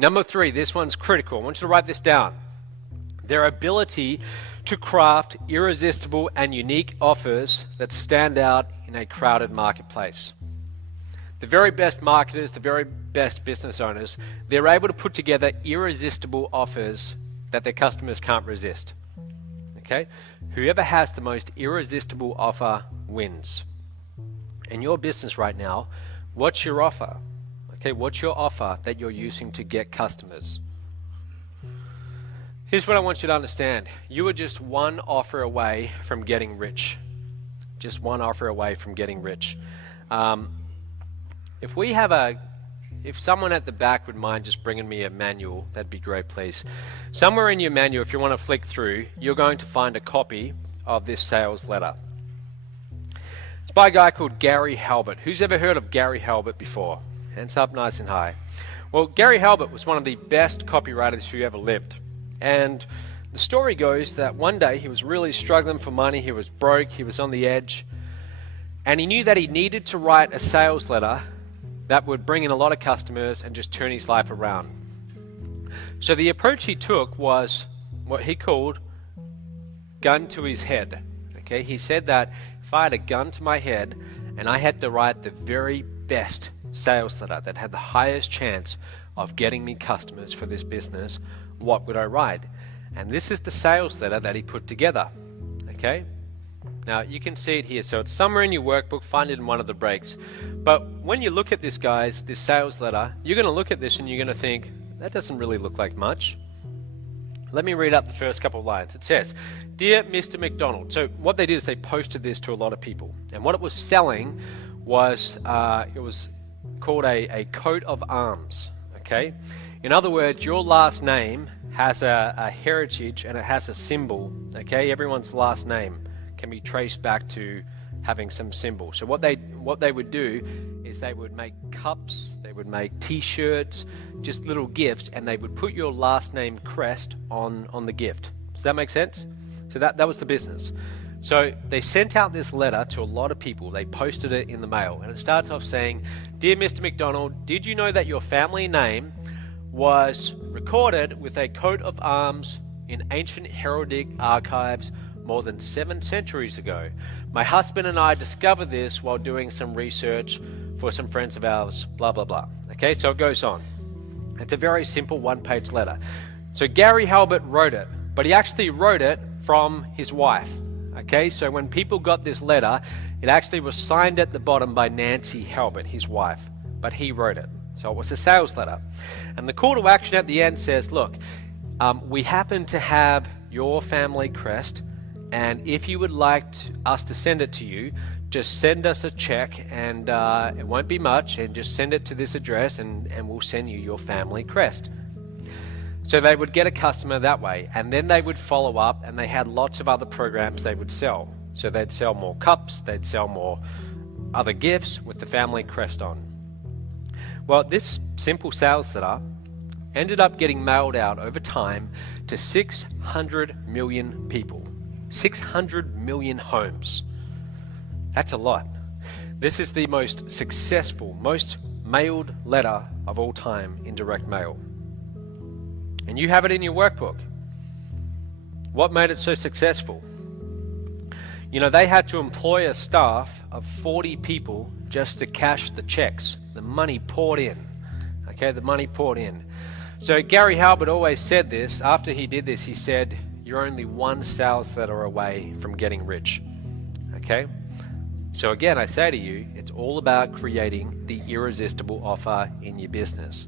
Number 3, this one's critical. I want you to write this down. Their ability to craft irresistible and unique offers that stand out in a crowded marketplace. The very best marketers, the very best business owners, they're able to put together irresistible offers that their customers can't resist. Okay? Whoever has the most irresistible offer wins. In your business right now, what's your offer? Okay, what's your offer that you're using to get customers? Here's what I want you to understand. You are just one offer away from getting rich. Just one offer away from getting rich. If someone at the back would mind just bringing me a manual, that'd be great, please. Somewhere in your manual, if you want to flick through, you're going to find a copy of this sales letter. It's by a guy called Gary Halbert. Who's ever heard of Gary Halbert before? Hands up nice and high. Well, Gary Halbert was one of the best copywriters who ever lived. And the story goes that one day he was really struggling for money, he was broke, he was on the edge, and he knew that he needed to write a sales letter that would bring in a lot of customers and just turn his life around. So the approach he took was what he called gun to his head. Okay, he said that if I had a gun to my head and I had to write the very best sales letter that had the highest chance of getting me customers for this business, what would I write? And this is the sales letter that he put together. Okay? Now you can see it here, so it's somewhere in your workbook, find it in one of the breaks. But when you look at this, guys, this sales letter, you're going to look at this and you're going to think, that doesn't really look like much. Let me read out the first couple of lines. It says, "Dear Mr. McDonald." So what they did is they posted this to a lot of people. And what it was selling was, it was called a coat of arms. Okay? In other words, your last name has a heritage and it has a symbol. Okay? Everyone's last name can be traced back to having some symbol. So what they would do is they would make cups, they would make t-shirts, just little gifts, and they would put your last name crest on the gift. Does that make sense? So that was the business. So they sent out this letter to a lot of people. They posted it in the mail, and it starts off saying, "Dear Mr. McDonald, did you know that your family name was recorded with a coat of arms in ancient heraldic archives more than 7 centuries ago? My husband and I discovered this while doing some research for some friends of ours, blah, blah, blah." Okay, so it goes on. It's a very simple one-page letter. So Gary Halbert wrote it, but he actually wrote it from his wife. Okay, so when people got this letter, it actually was signed at the bottom by Nancy Halbert, his wife, but he wrote it. So it was a sales letter. And the call to action at the end says, look, we happen to have your family crest, and if you would like us to send it to you, just send us a check, and it won't be much, and just send it to this address, and we'll send you your family crest. So they would get a customer that way, and then they would follow up, and they had lots of other programs they would sell. So they'd sell more cups, they'd sell more other gifts with the family crest on. Well, this simple sales letter ended up getting mailed out over time to 600 million people. 600 million homes. That's a lot. This is the most successful, most mailed letter of all time in direct mail. And you have it in your workbook. What made it so successful? You know, they had to employ a staff of 40 people just to cash the checks. The money poured in. Okay, the money poured in. So Gary Halbert always said this. After he did this, he said, you're only one sales letter away from getting rich. Okay? So again, I say to you, it's all about creating the irresistible offer in your business.